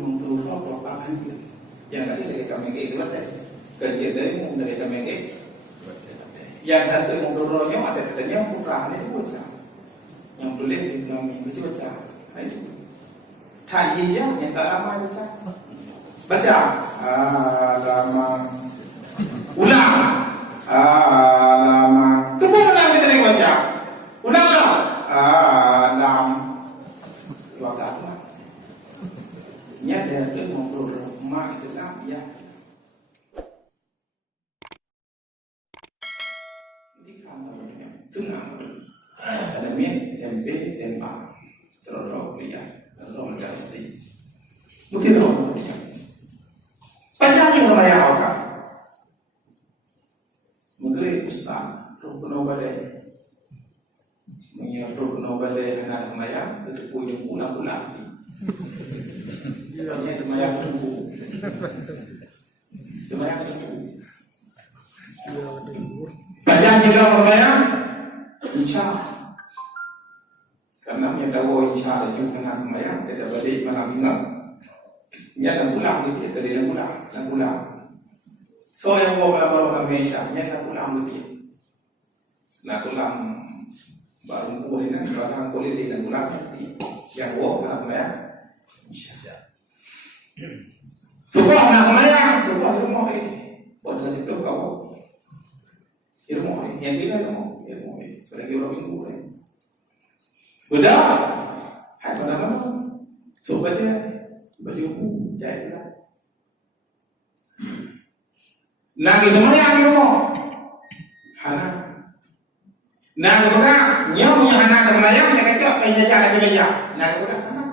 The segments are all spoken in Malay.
mengurus apa aja. Yang tadi dari kami itu ada kerja dari kami itu. Yang satu mengurusnya ada katanya putra ini baca. Yang tulis di kami itu baca. Itu. Tadi yang tak lama baca. Baca. Lama. Ulang. Lama. Kemudian kita nak baca. Ulang. Lama. Dua kali. Ini ada mengurus mak itu lah ya. Tengah ada min tempe tempa terus kuliah terus universiti mungkin orang kuliah banyak yang namanya apa mungkin ustaz rukun badai menyiapkan rukun badai anak namanya itu punya ulang-ulang dia namanya ketemu namanya ketemu banyak juga namanya insya karena yang tahu insya Allah juga dengan kemayan tidak balik malam ingat nyata pulang dia tadi yang pulang so yang mau malam insya nyata pulang dia nak pulang baru boleh nak baru boleh dia dan pulang yang mau malam kemayan insya sebuah nak kemayan sebuah rumah ini buat dengan sebelum kau rumah ini yang tidak rumah lagi orang minggu kan. Benda, hai mana? So baca, beli buku, cai lah. Nagi mana yang di rumah? Hana. Nagi mana? Nyawa punya hana kemana yang mereka cakap penjaja lagi meja. Nagi mana? Hana.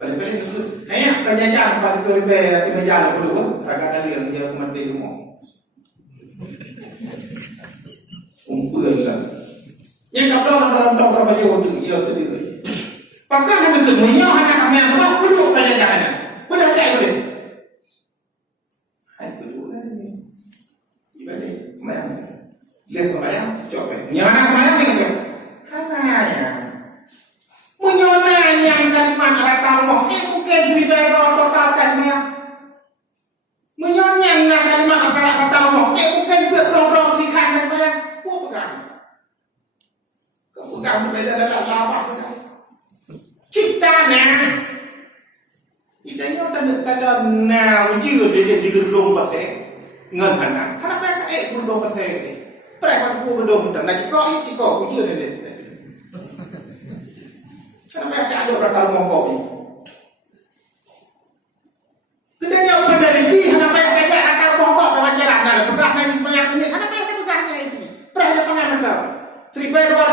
Balik itu. Hanya penjaja balik ke lagi meja lagi dulu. Raga dari yang dia cuma di rumah. Umpul lah. Yang kapal orang berapa jauh dia tu dia. Pakai nak ketemu anak kami yang apa pun banyak jalan. Boleh cai boleh. Hai perlu ni. Ibadah mayang. Lihat mayang coba. Yang anak mayang ni coba. Kananya. Munyona yang kalimat arah tahu. Mungkin beribadah total kan mayang. Munyona yang kalimat arah tahu. Mungkin berprogam di kanan mayang. Apa pegang? Bukan berbeda dalam lawak cipta nah kita ni orang kalau now jiru dia di gedung pasal ngan hana kenapa gedung pasal ni berapa ku gedung dan nak ciko ku jiru ni kenapa ada orang kalau mongkok ni kita ni orang dari di kenapa kerja akan mongkok dalam jalan dalam pegang ni sebanyak ni kenapa pegangnya ini berapa pengalaman kau Tribai dua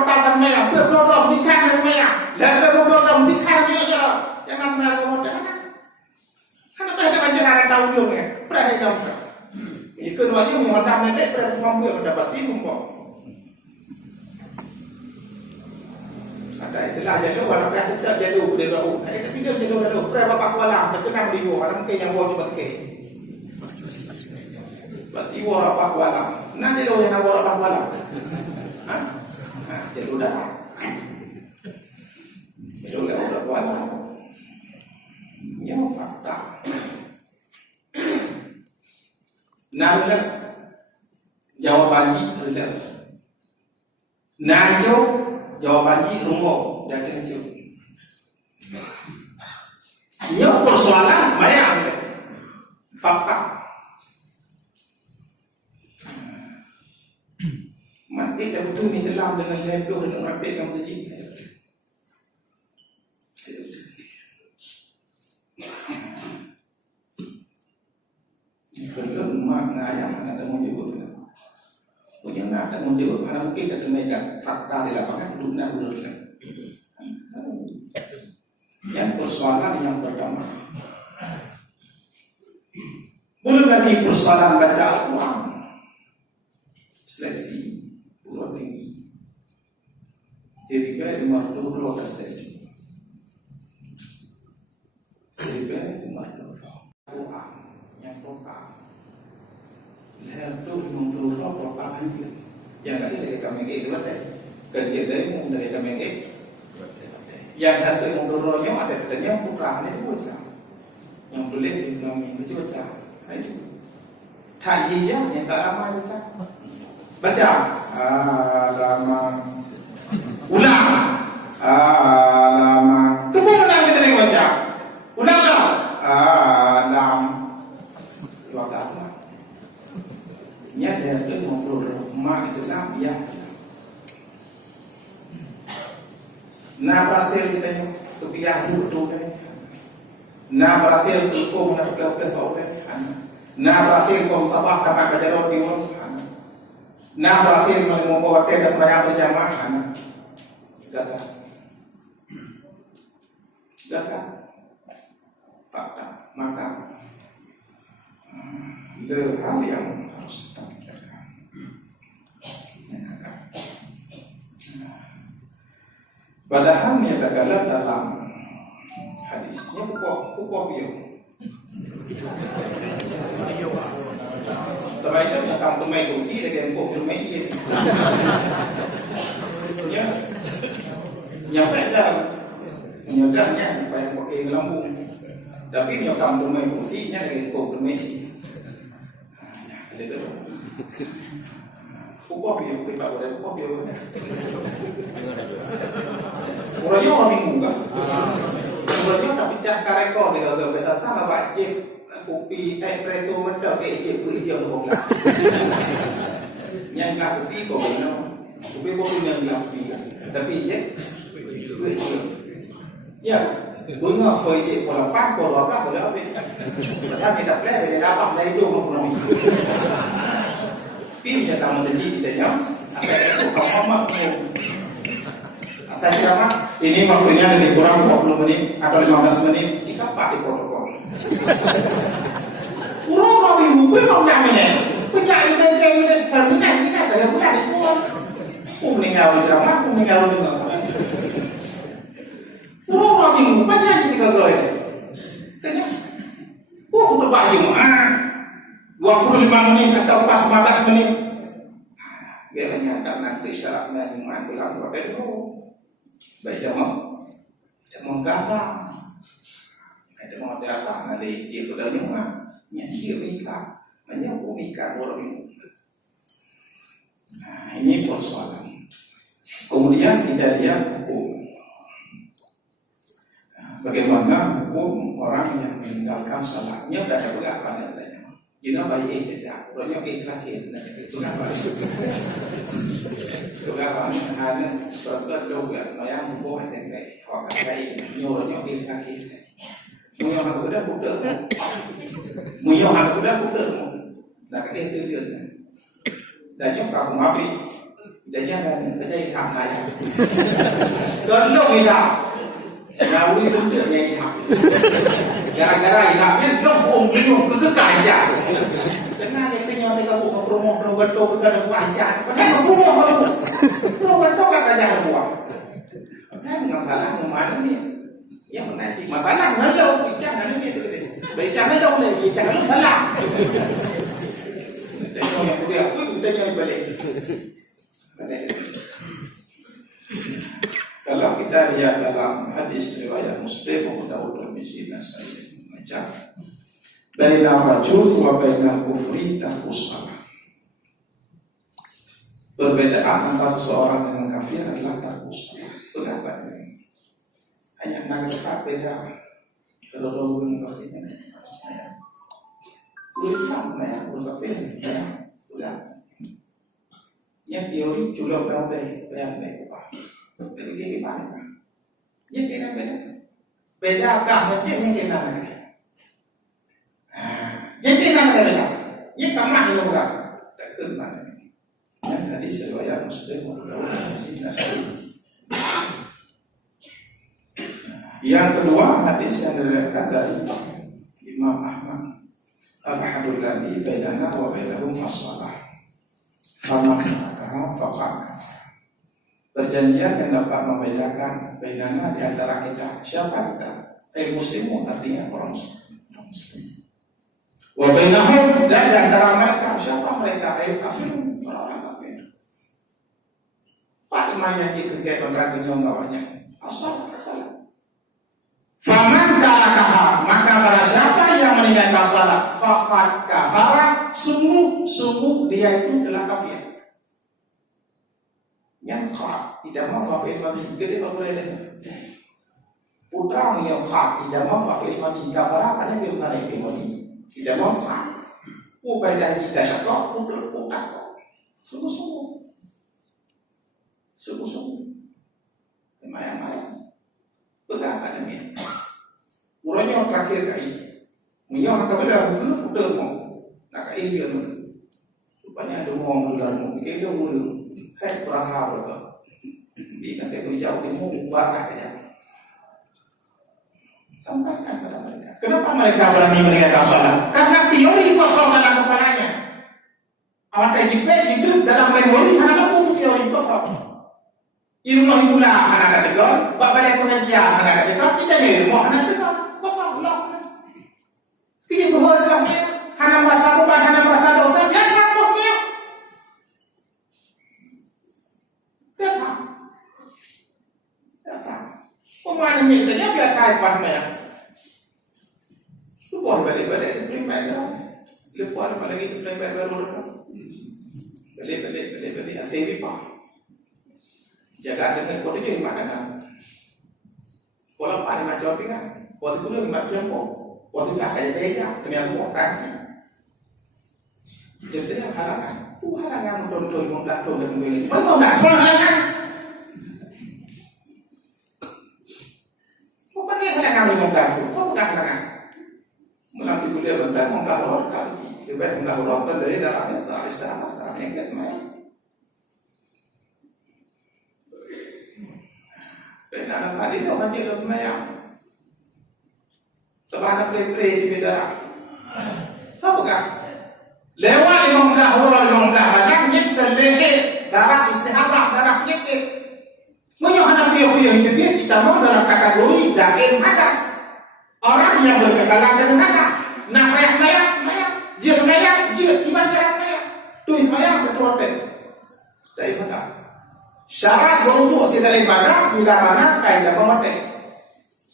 pertatan maya, dua musikan dan maya, dan dua musikan punya jalan. Jangan melakukan mana. Kenapa ada ajaran tahu juga? Pernah dong. Ikut wajib menghodam nanti pernah mampu pada pasti kumpul. Ada itulah jalur, ada pihak tidak jalur boleh tahu. Ada video jalur ada. Pernah bapak kualam, terkenal di luar. Ada mungkin yang bawa cepat ke. Pasti bawa bapak kualam. Nanti jalur yang bawa bapak kualam. Jalur dah. Jalur dah berapa? Yang fakta. Nala jawaban ji adalah Najo jawaban ji rumah dan kecil. Yang persoalan maya fakta. Mati dah betul ni telam dengan ledoh dengan rapid kamu tadi. Kalau mak ngayah anak tak mau jawab. Punya anak tak mau jawab, anak mungkin tak memegang fakta di lapangan benar benar. Yang persoalan yang pertama. Belum lagi persoalan baca Al-Quran. Seleksi perguruan tinggi. Jadi nomor 2 seleksi. Jadi nomor 2. Al-Quran yang total. Lihat tu memperoleh total aja. Yang tadi dari kami itu ada. Kerja dari kami. Yang satu memperolehnya ada katanya putra ini baca. yang boleh dipahami baca. Itu tahliyah yang tak ramai baca halaman ulang halaman kemudian kita nak baca ulang halaman waktu ini ada tu ngobrol mak itu lah ya na berhasil kita kebiah dulu tu na berhasil telkom na kebiah na berhasil kau sabah dapat baca roti na berhasil membawa dan banyak berjamaah gagal fakta maka hal yang harus kita pikirkan padahal nyatakanlah dalam hadisnya pokok biar Tama itu yang kamu tumai kursi dengan kok tumai ini. Ya, yang beda, menyodanya supaya pakai lambung. Tapi yang kamu tumai kursinya dengan kok tumai ini. Nah, ada tu. Pukul dia, kita boleh pukul dia. Orangnya orang minggu kan? Orangnya tapi cakap rekor dia kalau betul sama wajib. Kopi espresso mentok ke ijib untuk lah. Yang nak kopi kau kopi yang kopi tapi ijib. Ya, bunga kau ijib pola pan pola apa pola apa. Tapi tak boleh boleh dapat dari itu maupun ini. Pin yang kamu terjadi dia apa itu kau mak Tadi apa? Ini waktunya lebih kurang 20 menit atau 15 menit jika Pak di protokol. Kurang mau ibu mau namanya. Penjahit dan feminan ini ada yang bulan itu. Meninggal jamaah, meninggal dengan. Kurang mau ibu penjahit juga gue. Tanya. Untuk baju 25 menit atau pas 15 menit. Biarnya karena isyaratnya yang main bilang gue itu. Baik jangan gampang. Ada mau datang nanti dia sudah nyuma, dia nikah, menyambungkan orang ini. Nah, ini persoalan. Kemudian kita lihat hukum. Bagaimana hukum orang yang meninggalkan salatnya ada berapa adanya? Jika bayi tidak, orangnya terakhir, itu kan baik. Itu kan hanya sebelah dua, yang bukan yang baik. Orang baik, orangnya terakhir. Munyong aku dah budak. Munyong aku dah budak. Nak itu dia. Dan yang kamu api, dan yang terjadi hak lain. Kalau kita, Nawi pun terjadi hak. Gara-gara haknya belum belum kekekal aja. Karena dia punya mereka bukan promo betul kepada wajah. Padahal promo betul kan aja buat. Kan masalah mana ni? Yang nanti masalah halau bincang ada ni tu dia. Bincang halau ni bincang halau salah. Tengok yang kuliah tu tanya balik. Kalau kita lihat dalam hadis riwayat Muslim Abu Dawud dan Nasai macam baina rajul wa baina kufri tarkus salah. Perbedaan antara seseorang dengan kafir adalah tarkus salah. Berapa ini? Hanya nak dekat beda. Kalau orang dengan kafir ni, boleh sama ya, boleh kafir, boleh. Yang teori juga berapa bayar apa? Jadi dia gimana? Yang kita beda agama je yang kita mana? Yang kita beda. Yang kamu ini bukan. Tak kena. Yang tadi riwayat Muslim Nasai. Yang kedua hadis yang diriwayatkan dari Imam Ahmad. Al-Hadul ladzi bainana wa bainahum as-shalah. Faman akaha faqaka. Perjanjian yang dapat membedakan bainana di antara kita. Siapa kita? Muslimun artinya orang Muslim. Wa bainahum dan di antara mereka. Siapa mereka? Kafir, orang kafir. Fatimahnya jika kegiatan raginya ngawanya. Asal. Faman tarakaha, maka barang siapa yang khas tidak mau pakai mati gede pakai ini putra yang khas tidak mau pakai mati kafara pada yang mana yang mati tidak mau khas bukan dah kita cakap putra sungguh-sungguh lumayan pegang pada ni urangnya terakhir kali munyah kepada buku udah mau nak kain dia rupanya ada orang di dalam fikir dia mula hai perangkap apa dia kata dia jauh dia mau buat aja sampaikan kepada mereka kenapa mereka berani meninggalkan salat karena teori kosong dalam kepalanya awak tajib hidup dalam memori karena pun teori kosong ilmu itulah anak dekat bab balik pengajian anak dekat kita ilmu anak dekat kosong lock dia berhormat hanya merasa beban hanya merasa dosa biasa bosnya datang pemain mintanya biar kait pahamnya sebuah balik-balik terima lepas lagi terima baru balik asyik pak jaga dengan kode je mana kan pola paling macam apa kan waktu itu lima jam waktu itu kayak dia ternyata mau kaji jadi halangan don mau datang dan ini mau datang halangan bukan dia halangan mau datang kau bukan halangan melalui kuliah benda mau datang kaji lebih mau datang dari darahnya darah istirahat darah yang kiat main dan anak tadi itu hanya rumah sebanyak play di bidara siapa kan lewat 15 macam nyekel leher darah istirahat darah penyakit menyohana kuyuh hidup kita mau dalam kategori daging hadas orang yang berkekalan dengan hadas nah mayat jir ibadah mayat tuh mayat betul dari mana syarat untuk sidang ibadah bila mana kaedah pemetik.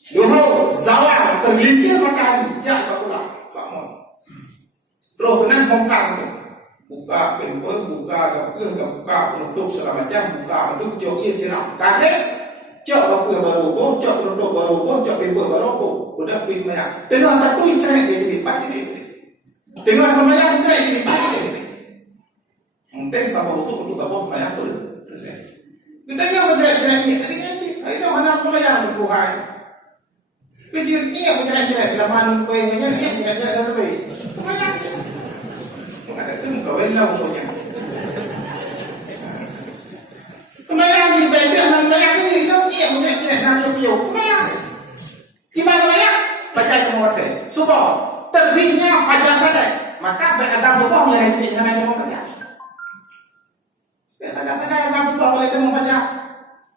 Dulu zawal tergelincir matahari jatuh pula bangun. Roh kenan bongkar tu, buka pintu, buka penutup segala macam, buka penutup jauh ia siram. Kadek cok apa baru cok penutup baru cok pintu baru udah pilih banyak. Tengok tak tu cerai dia di depan dia. Tengok ada banyak cerai di depan dia. Mungkin sama untuk sama banyak tu. Gedanya bercerai-cerai ni, tadi ngaji. Ayo mana pelayan berkuhai. Video ni yang bercerai-cerai selama kuenya ni bercerai-cerai sampai. Banyak. Ada tu kau belau punya. Kemarin di benda banyak ni kau ni yang bercerai-cerai sampai video. Banyak. Di mana banyak? Baca kemudian. Subuh terbitnya fajar sadar. Maka beradab subuh yang dengan yang fajar. Kadang-kadang yang mampu bawa oleh temu fajar.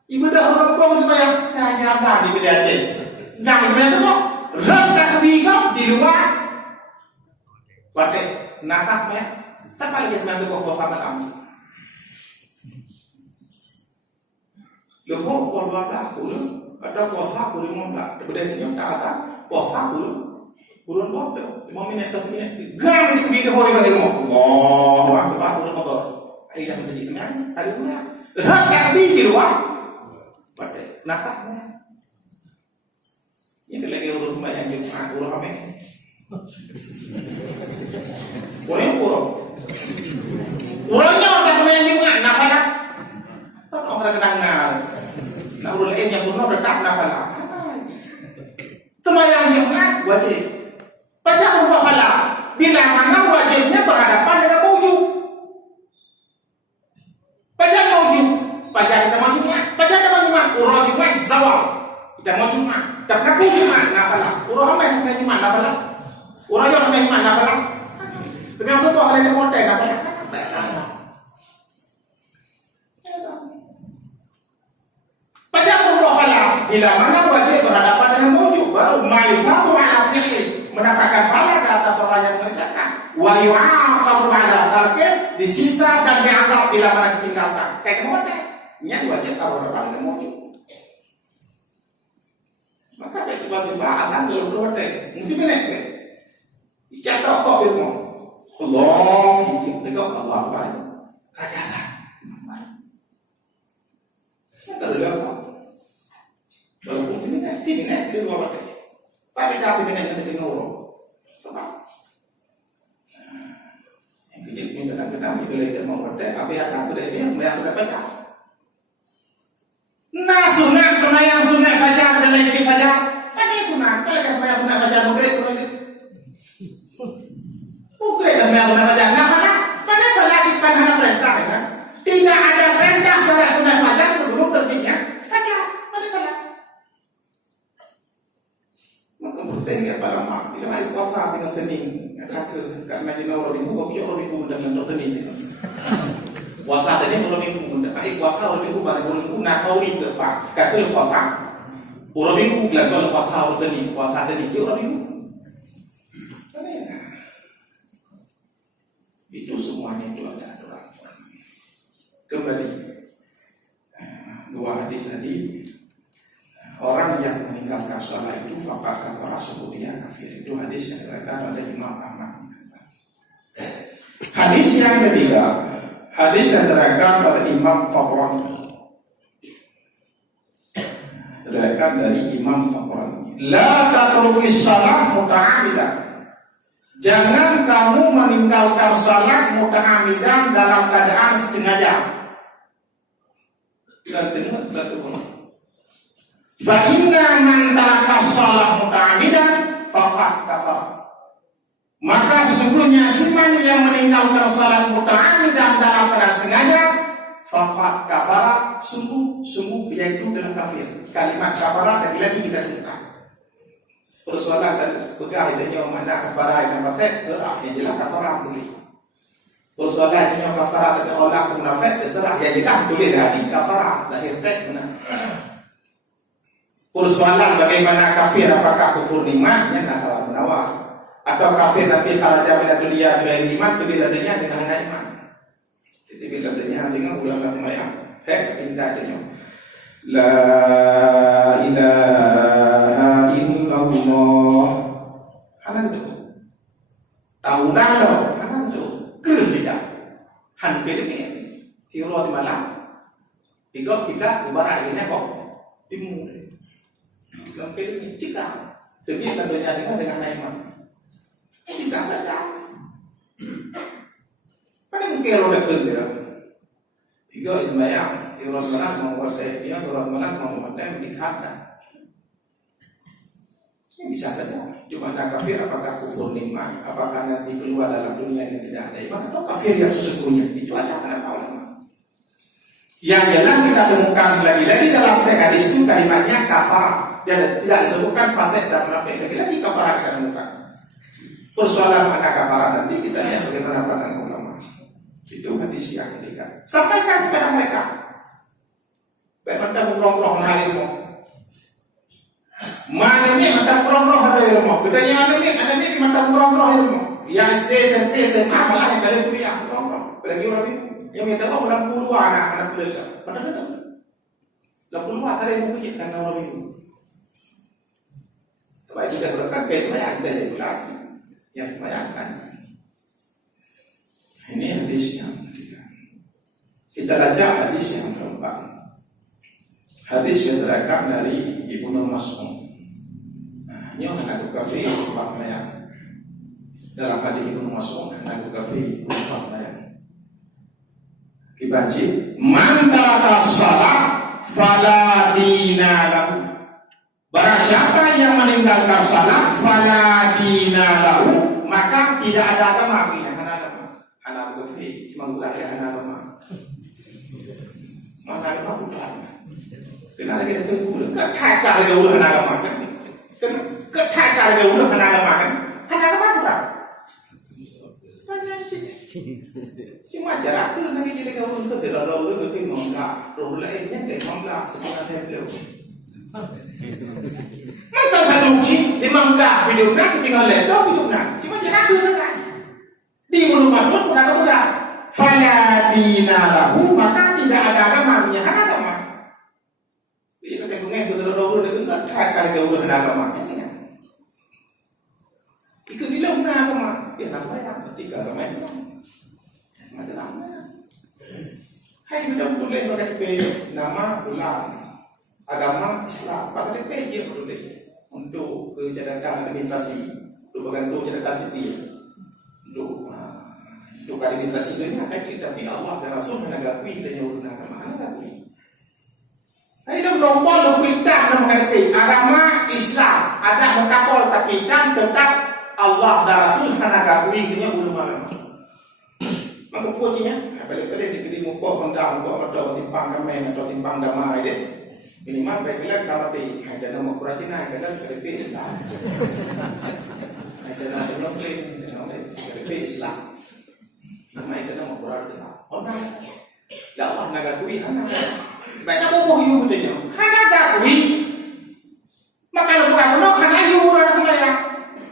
Ibu dah orang bawa sembahyang. Kanyata di beda Aceh. Nah, ibu tu kok rendah kebikau di luar. Pakai nakaknya. Tak lagi sembahyang tu kok puasa malam. Loh, kok luar aku lu. Ada puasa aku 15. Daripada ni tak ada puasa aku lu. Kurun berapa? 5 minit atau 1 minit. Gang di kebikau boleh bagi mu. Oh, aku baru motor. Ayam menjadi kenyang, tadi punya. Hak di luar. Pakai nakaknya. Ini lagi urut banyak Jumat, urut apa? Urut. Urutnya orang banyak Jumat, nafalah. Tak orang kedengar. Nak urut lain yang pun orang tak nafalah. Temayang Jumat wajib. Pada urut nafalah. Bila mana wajibnya berhadapan dengan wujud. Pajak kita mau Jumat, urut Jumat zawal. Kita mau Jumat, tak nak Jumat, nak apa? Urut apa yang kita Jumat, nak apa? Urut yang kita Jumat, nak apa? Tapi aku tu hari ni motor, nak apa? Pajak urut apa? Bila mana wajib berhadapan dengan wujud, baru ma'ifatu ala fi'li, mendapatkan pahala ke atas orang yang mengerjakan. Wa yu'aqabu ala tarkih, disisa dan dianggap bila mana ditinggalkan. Kayak motor. Yang wajib tahu orang dengan wujud. Maka dia tiba-tiba akan dalam berwajib. Mesti benar ke? Dicatat kok ilmu. Allah, ini dekat Allah baik. Kajalah. beda dengan yang kita ngurung. Sebab yang kejadian kadang-kadang bila kita mau berdek, apa yang tak berdek dia sembahyang sunat fajar. Nah sunat sembahyang sunat fajar dan lagi fajar. Kan dia sunat. Kalau kita sembahyang sunat fajar mungkin mungkin sembahyang sunat fajar. Nah mana perhatikan hanya perintah kan? Tidak ada perintah salat sunat fajar sebelum terbitnya fajar. Mana salat? Maka bertanya pada mak, bila hari puasa tengah Senin, kata karena jenis orang minggu, kau kira orang minggu dan orang Senin. Puasa tadi orang minggu, hari puasa orang minggu pada orang minggu nak kau ini ke pak, kata lu puasa, orang minggu dan kalau puasa orang Senin dia orang minggu. Itu semuanya itu ada aturan. Kembali dua hadis tadi. Orang yang meninggalkan sholat itu fakat kafara sungguh dia kafir. Itu hadis yang diriwayatkan oleh Imam Ahmad. Hadis yang ketiga, hadis yang diriwayatkan oleh Imam Tabrani. Diriwayatkan dari Imam Tabrani. La tatrukis salat muta'ammidan. Jangan kamu meninggalkan salat muta'ammidan dalam keadaan sengaja. Dan dengar betul. Fa inna man taraka shalah muta'ammidan faqad kafara. Maka sesungguhnya siman yang meninggalkan salat muta'ammidan dalam keadaan sengaja faqad kafara, sungguh dia itu adalah kafir. Kalimat kafara lagi kita temukan. Persoalan dan pegah idenya mana kafara dan kafir serah yang jelas kafara boleh. Persoalan idenya kafara dan olah munafik serah yang jelas boleh hati kafara lahir tek benar. Persoalan bagaimana kafir, apakah kufur iman yang nak tawar menawar, atau kafir nanti kalau jaminan dunia dari iman, bila adanya dengan iman. Jadi bila adanya dengan ulama semayang, pindah adanya. La ilaha illallah. Hanan tu. Tahunan lo, hanan tu. Kerja tidak. Han kedemi. Tiuro di malam. Ikut kita ibarat ini kok. Timu. Dalam kehidupan ini, jika demi tentunya dengan iman bisa saja pada mungkin roda kerja jika sembahyang orang semangat mau buat dia orang semangat mau buat dia menjihad bisa saja cuma tak kafir apakah kufur nikmat apakah nanti keluar dalam dunia yang tidak ada iman atau kafir yang sesungguhnya itu ada kenapa ulama yang jelas kita temukan lagi-lagi dalam hadis itu kalimatnya kafar. Dia tidak disebutkan fasik dan munafik. Lagi-lagi kafarah kita temukan. Persoalan mana kafarah nanti kita lihat bagaimana pandangan ulama. Itu hadis yang ketiga. Sampaikan kepada mereka. Baik macam kurang-kurang nak ilmu. Mana ni macam kurang-kurang ada ilmu. Bedanya ada ni macam kurang-kurang ilmu. Yang SD, SMP, SMA malah yang kalian kuliah kurang-kurang. Apalagi orang ni yang minta tahu dalam puluhan anak belajar. Mana tak? Dalam puluhan ada yang mungkin dan orang itu. Sebab kita berkat baik-baik ada yang lagi yang bayangkan. Ini hadis yang ketiga. Kita baca hadis yang keempat. Hadis yang diriwayatkan dari Ibnu Mas'ud. Ini anak kafir empat ayat. Dalam hadis Ibnu Mas'ud anak kafir empat ayat. Dibaca, man taraka shalah fala dina lahu. Barang siapa yang meninggalkan salat fala dina lahu, maka tidak ada agama baginya. Hana berfi, cuma bukan hana agama. Mana agama bukan. Kenapa kita tunggu? Ketakar dia ulah hana agama kan? Ketakar dia ulah hana agama kan? Hana agama bukan. Cuma jarak tu nanti kita kau untuk tidak lalu ke mangga, roh lainnya ke mangga sebenarnya beliau. Maka kalau uji di mangga video nak tinggal lepas video nak, cuma jarak tu kan. Di mulut masuk pun ada juga. Fala dinalahu maka tidak ada agama yang ada agama. Dia kata bunga tu lalu dia enggak tak kali dia agama. Ikut bila guna agama, dia nak bayar ketika agama itu. Macam hai bila boleh pakai nama bulan agama Islam pakai PJ boleh untuk kecerdaan administrasi, merupakan untuk kecerdaan sipil, untuk administrasi dunia kan kita tapi Allah dan Rasul mana gakui kita nyuruh nak mana gakui. Hai dah berlombol kita nak menghadapi agama Islam ada mengkapol tapi tetap Allah dan Rasul mana gakui kita nyuruh agama. Maka kuncinya balik-balik dikedi muka hendak atau timpang kemen atau timpang damai dia. Minimal baiklah kalau di ada nama Quran ada dari Islam. Ada nama dari Islam. Nama itu nama Quran Islam. Orang ya Allah nagakui hana. Baik nak bohong you betulnya. Hana gakui. Maka kalau bukan benar hana you orang semua.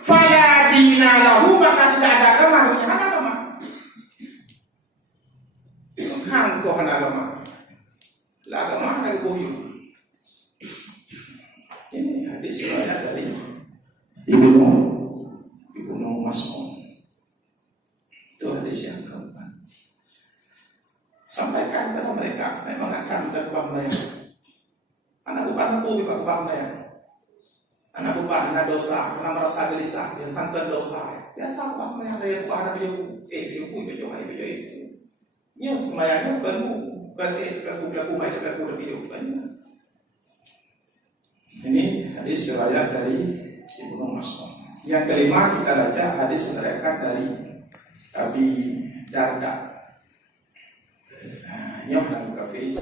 Fala dina lahu maka tidak ada agama punya hana agama. Kan kau hana agama. La agama nak bohong. Ini hadis riwayat dari Ibnu Mas'ud. Itu hadis yang keempat. Sampaikan kepada mereka, memang akan berubah mereka. Anak ubah itu berubah mereka. Anak ubah ada dosa, anak merasa gelisah, dia tangkan dosa. Dia tahu apa yang ada yang pada dia dia pun itu. Ini semayangnya berlaku lebih banyak. Ini hadis riwayat dari Ibnu Mas'ud. Yang kelima kita baca hadis riwayat dari Abi Darda. Ini orang kafir.